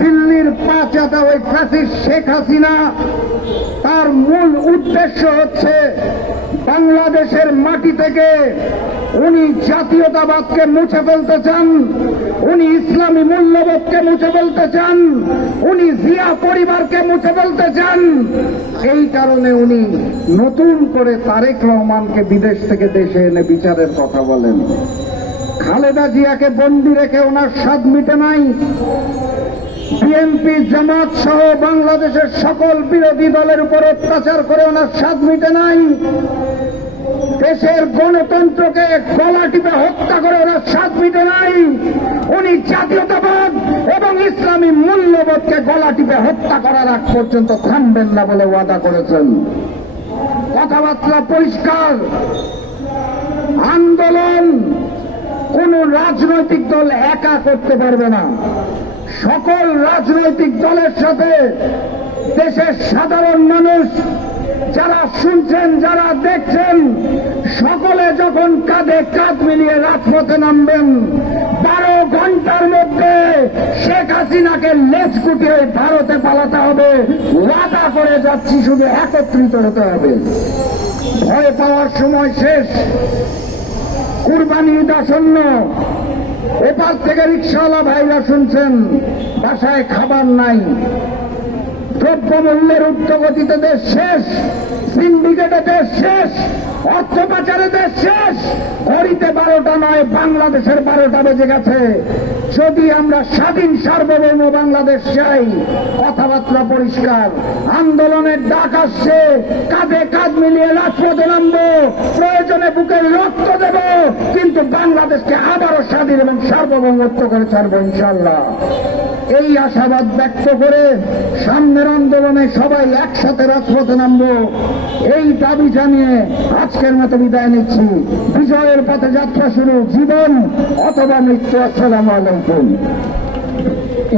দিল্লির পাঁচাটা ওই ফ্যাসিস্ট শেখ হাসিনা তার মূল উদ্দেশ্য হচ্ছে বাংলাদেশের মাটি থেকে উনি জাতীয়তাবাদকে মুছে ফেলতে চান, উনি ইসলামী মূল্যবোধকে মুছে ফেলতে চান, উনি জিয়া পরিবারকে মুছে ফেলতে চান। এই কারণে উনি নতুন করে তারেক রহমানকে বিদেশ থেকে দেশে এনে বিচারের কথা বলেন। খালেদা জিয়াকে বন্দী রেখে ওনার স্বাদ মিটে নাই। বিএনপি জামাত সহ বাংলাদেশের সকল বিরোধী দলের উপর অত্যাচার করে ওনার স্বাদ মিটে নাই। দেশের গণতন্ত্রকে গলা টিপে হত্যা করে ওনার স্বাদ মিটে নাই। উনি জাতীয়তাবাদ এবং ইসলামী মূল্যবোধকে গলা টিপে হত্যা করার আগ পর্যন্ত থামবেন না বলে ওয়াদা করেছেন। কথাবার্তা পরিষ্কার। আন্দোলন কোন রাজনৈতিক দল একা করতে পারবে না। সকল রাজনৈতিক দলের সাথে দেশের সাধারণ মানুষ যারা শুনছেন, যারা দেখছেন, সকলে যখন কাঁধে কাঁধ মিলিয়ে রাজপথে নামবেন, 12 ঘন্টার মধ্যে শেখ হাসিনাকে লেজ গুটিয়ে ভারতে পালাতে হবে। ওয়াদা করে যাচ্ছি, শুধু একত্রিত হতে হবে। ভয় পাওয়ার সময় শেষ। কুরবানি ঈদ আসন্ন। এপার থেকে রিকশাওয়ালা ভাইরা শুনছেন বাসায় খাবার নাই, দ্রব্যমূল্যের ঊর্ধ্বগতিতে দেশ শেষ, সিন্ডিকেটে দেশ শেষ, অর্থ পাচারে দেশ শেষ। ঘড়িতে 12টা নয়, বাংলাদেশের 12টা বেজে গেছে। যদি আমরা স্বাধীন সার্বভৌম বাংলাদেশ চাই, কথাবার্তা পরিষ্কার। আন্দোলনের ডাক আসছে, কাঁধে কাঁধ মিলিয়ে রাজপথে নামবো, প্রয়োজনে বুকের রক্ত দেব, কিন্তু বাংলাদেশকে আবারও স্বাধীন এবং সার্বভৌমত্ব করে ছাড়বো ইনশাআল্লাহ। এই আশাবাদ ব্যক্ত করে সামনের আন্দোলনে সবাই একসাথে রাজপথে নামবো, এই দাবি জানিয়ে আজকের মতো বিদায় নিচ্ছি। বিজয়ের পথে যাত্রা শুরু, জীবন অথবা মৃত্যু। আসসালামু আলাইকুম।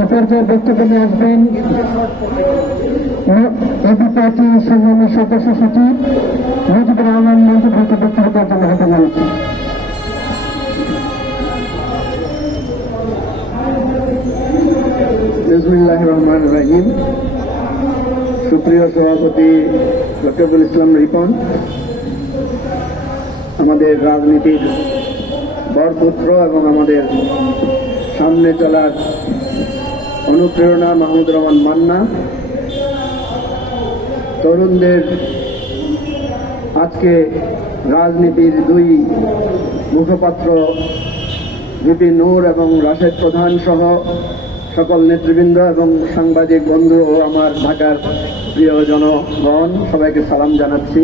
এ পর্যায়ে বক্তব্য নিয়ে আসবেন এবি পার্টি সংগ্রামের সদস্য সচিব মুজিবুর রহমান মঞ্জু ভাইকে বক্তব্য দেওয়ার জন্য হাতে জানাচ্ছি। বিসমিল্লাহির রহমানির রহিম। সুপ্রিয় সভাপতি রকিবুল ইসলাম রিপন, আমাদের রাজনীতির বরপুত্র এবং আমাদের সামনে চলার অনুপ্রেরণা মাহমুদুর রহমান মান্না, তরুণদের আজকে রাজনীতির দুই মুখপাত্র ভিপি নূর এবং রাশেদ প্রধান সহ সকল নেতৃবৃন্দ এবং সাংবাদিক বন্ধু ও আমার ঢাকার প্রিয় জনগণ, সবাইকে সালাম জানাচ্ছি।